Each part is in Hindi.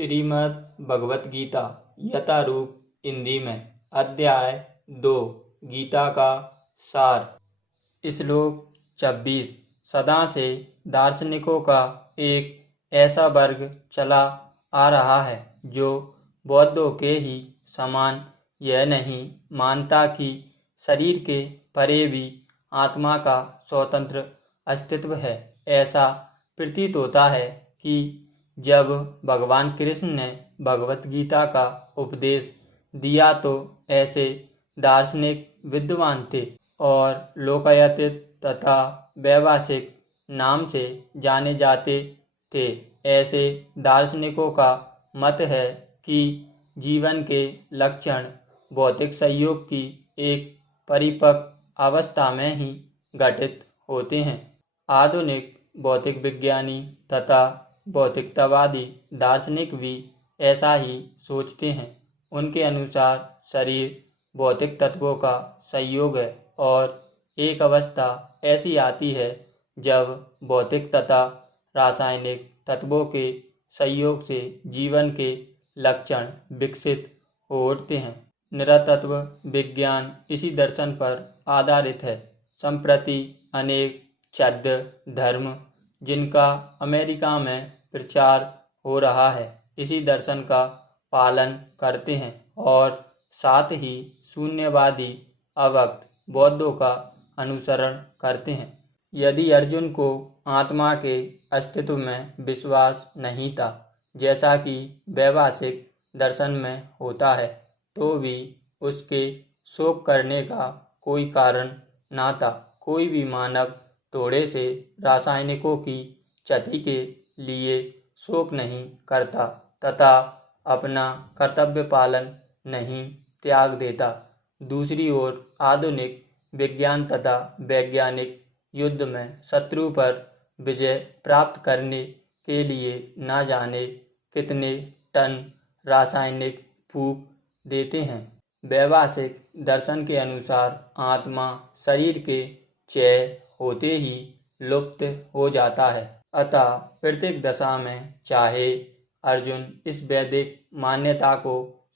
श्रीमद् भगवत गीता यथारूप हिंदी में अध्याय 2 गीता का सार। श्लोक 26। सदा से दार्शनिकों का एक ऐसा वर्ग चला आ रहा है जो बौद्धों के ही समान यह नहीं मानता कि शरीर के परे भी आत्मा का स्वतंत्र अस्तित्व है। ऐसा प्रतीत होता है कि जब भगवान कृष्ण ने भगवत गीता का उपदेश दिया तो ऐसे दार्शनिक विद्वान थे और लोकायतित तथा वैभाषिक नाम से जाने जाते थे। ऐसे दार्शनिकों का मत है कि जीवन के लक्षण भौतिक संयोग की एक परिपक्व अवस्था में ही घटित होते हैं। आधुनिक भौतिक विज्ञानी तथा भौतिकतावादी दार्शनिक भी ऐसा ही सोचते हैं। उनके अनुसार शरीर भौतिक तत्वों का संयोग है और एक अवस्था ऐसी आती है जब भौतिक तथा रासायनिक तत्वों के संयोग से जीवन के लक्षण विकसित हो उठते हैं। निरातत्व विज्ञान इसी दर्शन पर आधारित है। संप्रति अनेक छद्म धर्म जिनका अमेरिका में प्रचार हो रहा है इसी दर्शन का पालन करते हैं और साथ ही शून्यवादी अवक्त बौद्धों का अनुसरण करते हैं। यदि अर्जुन को आत्मा के अस्तित्व में विश्वास नहीं था जैसा कि वैभाषिक दर्शन में होता है तो भी उसके शोक करने का कोई कारण ना था। कोई भी मानव थोड़े से रासायनिकों की क्षति के लिए शोक नहीं करता तथा अपना कर्तव्य पालन नहीं त्याग देता। दूसरी ओर आधुनिक विज्ञान तथा वैज्ञानिक युद्ध में शत्रु पर विजय प्राप्त करने के लिए न जाने कितने टन रासायनिक फूंक देते हैं। वैभाषिक दर्शन के अनुसार आत्मा शरीर के क्षय होते ही लुप्त हो जाता है। अतः प्रत्येक दशा में चाहे अर्जुन इस वैदिक मान्यता को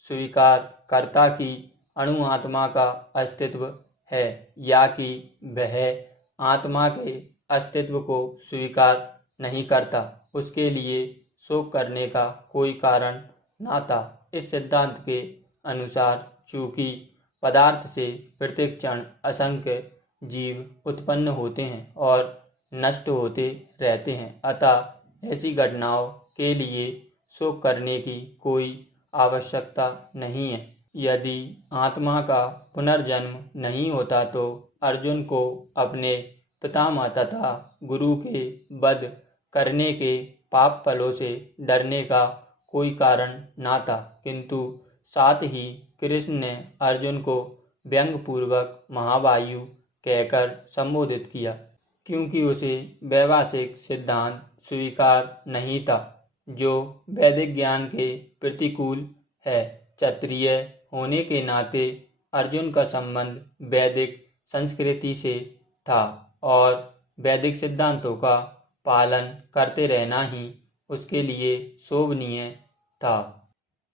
स्वीकार करता कि अणु आत्मा का अस्तित्व है या कि वह आत्मा के अस्तित्व को स्वीकार नहीं करता, उसके लिए शोक करने का कोई कारण न था। इस सिद्धांत के अनुसार चूंकि पदार्थ से प्रत्येक क्षण असंख्य जीव उत्पन्न होते हैं और नष्ट होते रहते हैं, अतः ऐसी घटनाओं के लिए शोक करने की कोई आवश्यकता नहीं है। यदि आत्मा का पुनर्जन्म नहीं होता तो अर्जुन को अपने पितामह तथा गुरु के वध करने के पाप फलों से डरने का कोई कारण ना था, किंतु साथ ही कृष्ण ने अर्जुन को व्यंग्यपूर्वक महाबायु कहकर संबोधित किया क्योंकि उसे वैभाषिक सिद्धांत स्वीकार नहीं था जो वैदिक ज्ञान के प्रतिकूल है। क्षत्रिय होने के नाते अर्जुन का संबंध वैदिक संस्कृति से था और वैदिक सिद्धांतों का पालन करते रहना ही उसके लिए शोभनीय था।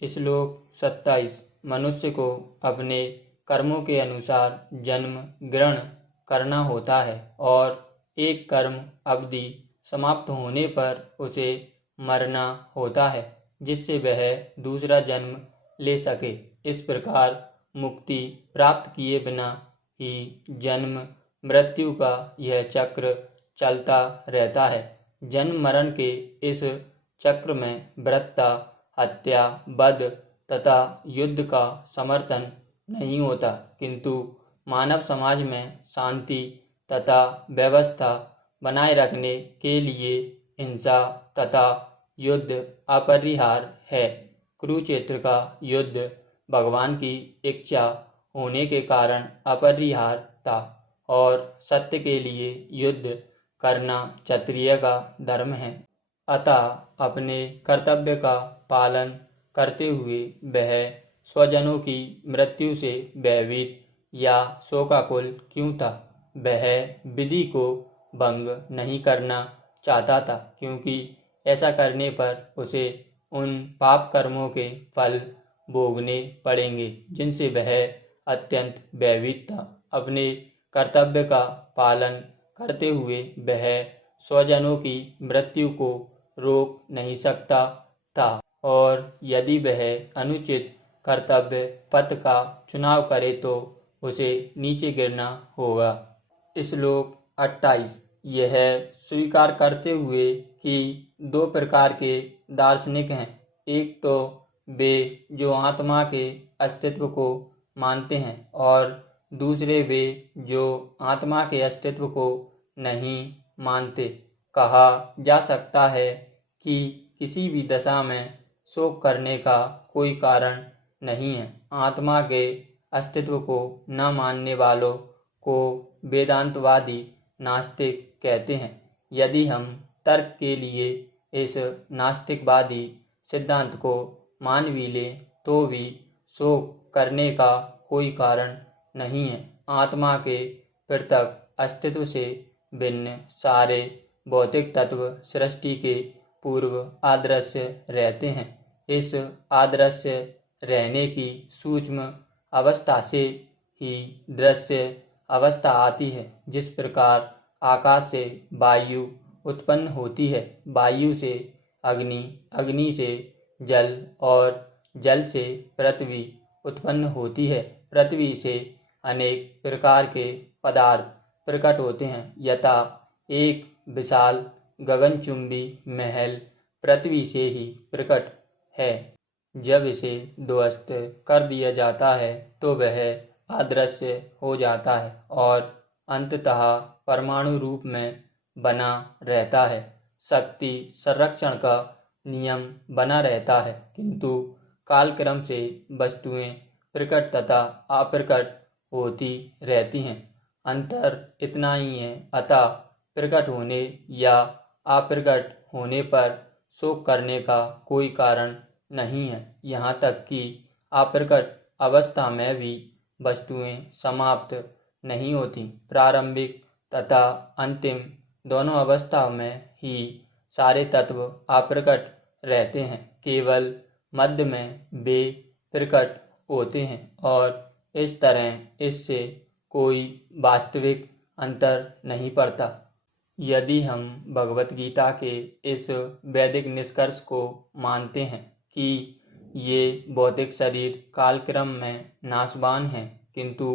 श्लोक 27। मनुष्य को अपने कर्मों के अनुसार जन्म ग्रहण करना होता है और एक कर्म अवधि समाप्त होने पर उसे मरना होता है जिससे वह दूसरा जन्म ले सके। इस प्रकार मुक्ति प्राप्त किए बिना ही जन्म मृत्यु का यह चक्र चलता रहता है। जन्म मरण के इस चक्र में व्रतता हत्या वध तथा युद्ध का समर्थन नहीं होता, किंतु मानव समाज में शांति तथा व्यवस्था बनाए रखने के लिए हिंसा तथा युद्ध अपरिहार्य है। कुरुक्षेत्र का युद्ध भगवान की इच्छा होने के कारण अपरिहार्य था और सत्य के लिए युद्ध करना क्षत्रिय का धर्म है। अतः अपने कर्तव्य का पालन करते हुए वह स्वजनों की मृत्यु से भयभीत या शोकाकुल क्यों था। वह विधि को भंग नहीं करना चाहता था क्योंकि ऐसा करने पर उसे उन पाप कर्मों के फल भोगने पड़ेंगे जिनसे वह अत्यंत भयभीत था। अपने कर्तव्य का पालन करते हुए वह स्वजनों की मृत्यु को रोक नहीं सकता था, और यदि वह अनुचित कर्तव्य पथ का चुनाव करे तो उसे नीचे गिरना होगा। श्लोक 28। यह स्वीकार करते हुए कि दो प्रकार के दार्शनिक हैं, एक तो वे जो आत्मा के अस्तित्व को मानते हैं और दूसरे वे जो आत्मा के अस्तित्व को नहीं मानते। कहा जा सकता है कि किसी भी दशा में शोक करने का कोई कारण नहीं है। आत्मा के अस्तित्व को न मानने वालों को वेदांतवादी नास्तिक कहते हैं। यदि हम तर्क के लिए इस नास्तिकवादी सिद्धांत को मान भी लें तो भी शोक करने का कोई कारण नहीं है। आत्मा के पृथक अस्तित्व से भिन्न सारे भौतिक तत्व सृष्टि के पूर्व आदृश्य रहते हैं। इस आदृश्य रहने की सूक्ष्म अवस्था से ही दृश्य अवस्था आती है। जिस प्रकार आकाश से वायु उत्पन्न होती है, वायु से अग्नि, अग्नि से जल और जल से पृथ्वी उत्पन्न होती है, पृथ्वी से अनेक प्रकार के पदार्थ प्रकट होते हैं। यथा एक विशाल गगनचुंबी महल पृथ्वी से ही प्रकट है। जब इसे ध्वस्त कर दिया जाता है तो वह अदृश्य हो जाता है और अंततः परमाणु रूप में बना रहता है। शक्ति संरक्षण का नियम बना रहता है, किंतु कालक्रम से वस्तुएं प्रकट तथा अप्रकट होती रहती हैं। अंतर इतना ही है। अतः प्रकट होने या अप्रकट होने पर शोक करने का कोई कारण नहीं है। यहाँ तक कि अप्रकट अवस्था में भी वस्तुएं समाप्त नहीं होती। प्रारंभिक तथा अंतिम दोनों अवस्थाओं में ही सारे तत्व अप्रकट रहते हैं, केवल मध्य में वे प्रकट होते हैं, और इस तरह इससे कोई वास्तविक अंतर नहीं पड़ता। यदि हम भगवत गीता के इस वैदिक निष्कर्ष को मानते हैं कि ये भौतिक शरीर कालक्रम में नाशवान है किंतु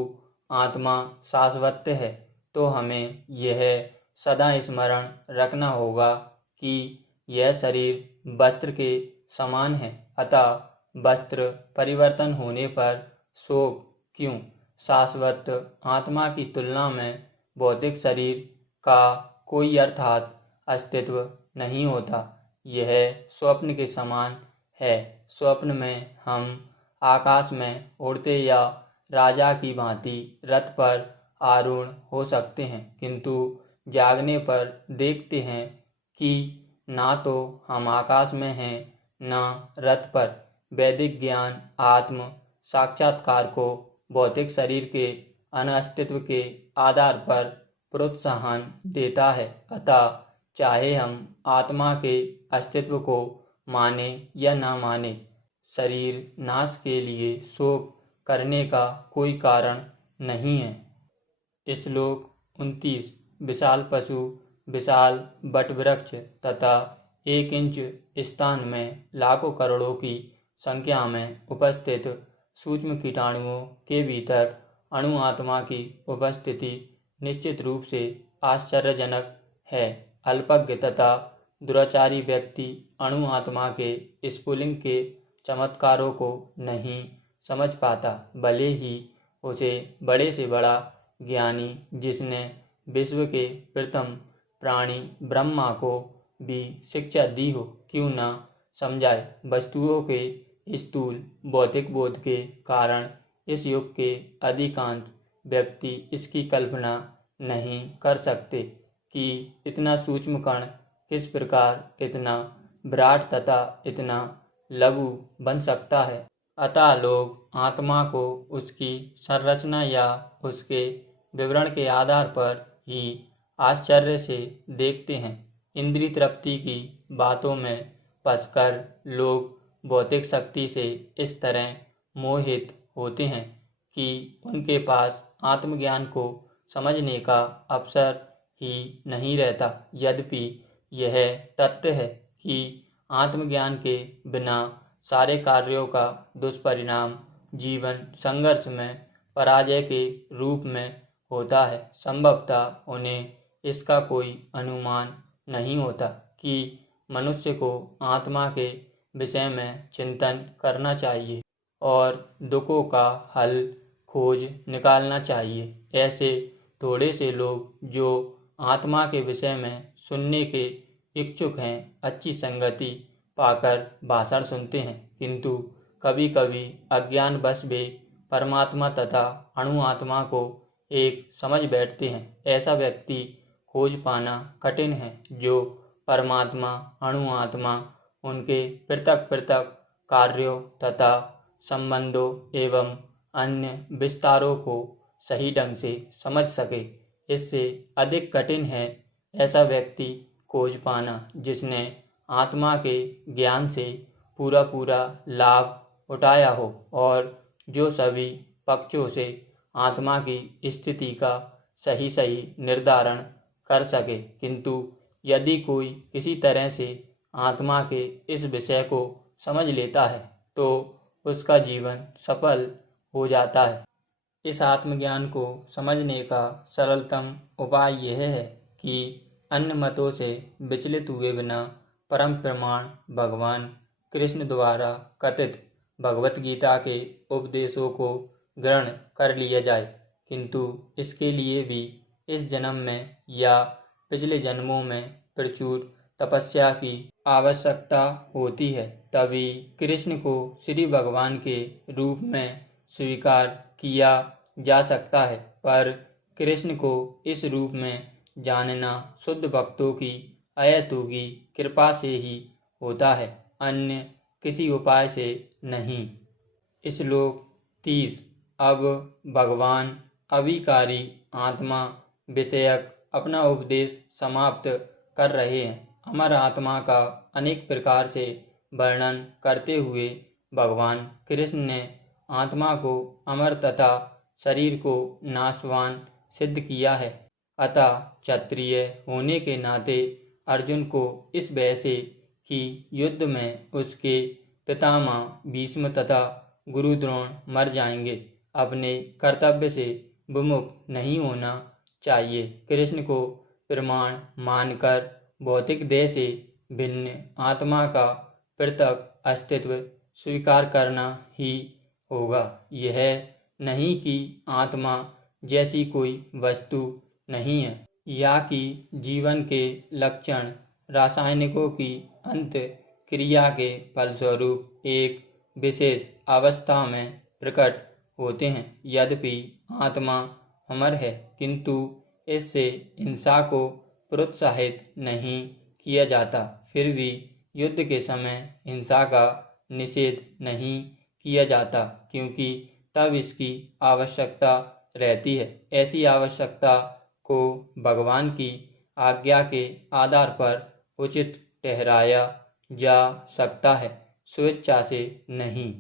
आत्मा शाश्वत है, तो हमें यह सदा स्मरण रखना होगा कि यह शरीर वस्त्र के समान है। अतः वस्त्र परिवर्तन होने पर शोक क्यों? शाश्वत आत्मा की तुलना में भौतिक शरीर का कोई अर्थात अस्तित्व नहीं होता। यह स्वप्न के समान है। स्वप्न में हम आकाश में उड़ते या राजा की भांति रथ पर आरूढ़ हो सकते हैं, किंतु जागने पर देखते हैं कि ना तो हम आकाश में हैं न रथ पर। वैदिक ज्ञान आत्म साक्षात्कार को भौतिक शरीर के अनअस्तित्व के आधार पर प्रोत्साहन देता है। अतः चाहे हम आत्मा के अस्तित्व को माने या ना माने, शरीर नाश के लिए शोक करने का कोई कारण नहीं है। श्लोक 29। विशाल पशु, विशाल वटवृक्ष तथा 1 इंच स्थान में लाखों करोड़ों की संख्या में उपस्थित सूक्ष्म कीटाणुओं के भीतर अणु आत्मा की उपस्थिति निश्चित रूप से आश्चर्यजनक है। अल्पज्ञ तथा दुराचारी व्यक्ति अणु आत्मा के स्फुलिंग के चमत्कारों को नहीं समझ पाता, भले ही उसे बड़े से बड़ा ज्ञानी जिसने विश्व के प्रथम प्राणी ब्रह्मा को भी शिक्षा दी हो क्यों न समझाए। वस्तुओं के स्थूल भौतिक बोध के कारण इस युग के अधिकांश व्यक्ति इसकी कल्पना नहीं कर सकते कि इतना सूक्ष्म कण किस प्रकार इतना विराट तथा इतना लघु बन सकता है। अतः लोग आत्मा को उसकी संरचना या उसके विवरण के आधार पर ही आश्चर्य से देखते हैं। इंद्रिय तृप्ति की बातों में फंसकर लोग भौतिक शक्ति से इस तरह मोहित होते हैं कि उनके पास आत्मज्ञान को समझने का अवसर ही नहीं रहता। यद्यपि यह तथ्य है कि आत्मज्ञान के बिना सारे कार्यों का दुष्परिणाम जीवन संघर्ष में पराजय के रूप में होता है। संभवतः उन्हें इसका कोई अनुमान नहीं होता कि मनुष्य को आत्मा के विषय में चिंतन करना चाहिए और दुखों का हल खोज निकालना चाहिए। ऐसे थोड़े से लोग जो आत्मा के विषय में सुनने के इच्छुक हैं अच्छी संगति पाकर भाषण सुनते हैं, किंतु कभी कभी अज्ञानवश वे परमात्मा तथा अणु आत्मा को एक समझ बैठते हैं। ऐसा व्यक्ति खोज पाना कठिन है जो परमात्मा अणु आत्मा उनके पृथक पृथक कार्यों तथा संबंधों एवं अन्य विस्तारों को सही ढंग से समझ सके। इससे अधिक कठिन है ऐसा व्यक्ति खोज पाना जिसने आत्मा के ज्ञान से पूरा पूरा लाभ उठाया हो और जो सभी पक्षों से आत्मा की स्थिति का सही सही निर्धारण कर सके। किंतु यदि कोई किसी तरह से आत्मा के इस विषय को समझ लेता है तो उसका जीवन सफल हो जाता है। इस आत्मज्ञान को समझने का सरलतम उपाय यह है कि अन्य मतों से विचलित हुए बिना परम प्रमाण भगवान कृष्ण द्वारा कथित भगवत गीता के उपदेशों को ग्रहण कर लिया जाए। किंतु इसके लिए भी इस जन्म में या पिछले जन्मों में प्रचुर तपस्या की आवश्यकता होती है, तभी कृष्ण को श्री भगवान के रूप में स्वीकार किया जा सकता है। पर कृष्ण को इस रूप में जानना शुद्ध भक्तों की अयतुकी कृपा से ही होता है, अन्य किसी उपाय से नहीं। श्लोक 30। अब भगवान अविकारी आत्मा विषयक अपना उपदेश समाप्त कर रहे हैं। अमर आत्मा का अनेक प्रकार से वर्णन करते हुए भगवान कृष्ण ने आत्मा को अमर तथा शरीर को नाशवान सिद्ध किया है। अतः क्षत्रिय होने के नाते अर्जुन को इस भय से कि युद्ध में उसके पितामह भीष्म तथा गुरु द्रोण मर जाएंगे, अपने कर्तव्य से विमुख नहीं होना चाहिए। कृष्ण को प्रमाण मानकर भौतिक देह से भिन्न आत्मा का पृथक अस्तित्व स्वीकार करना ही होगा। यह नहीं कि आत्मा जैसी कोई वस्तु नहीं है या कि जीवन के लक्षण रासायनिकों की अंत क्रिया के फलस्वरूप एक विशेष अवस्था में प्रकट होते हैं। यद्यपि आत्मा अमर है, किंतु इससे हिंसा को प्रोत्साहित नहीं किया जाता। फिर भी युद्ध के समय हिंसा का निषेध नहीं किया जाता, क्योंकि तब इसकी आवश्यकता रहती है। ऐसी आवश्यकता को भगवान की आज्ञा के आधार पर उचित ठहराया जा सकता है, स्वेच्छा से नहीं।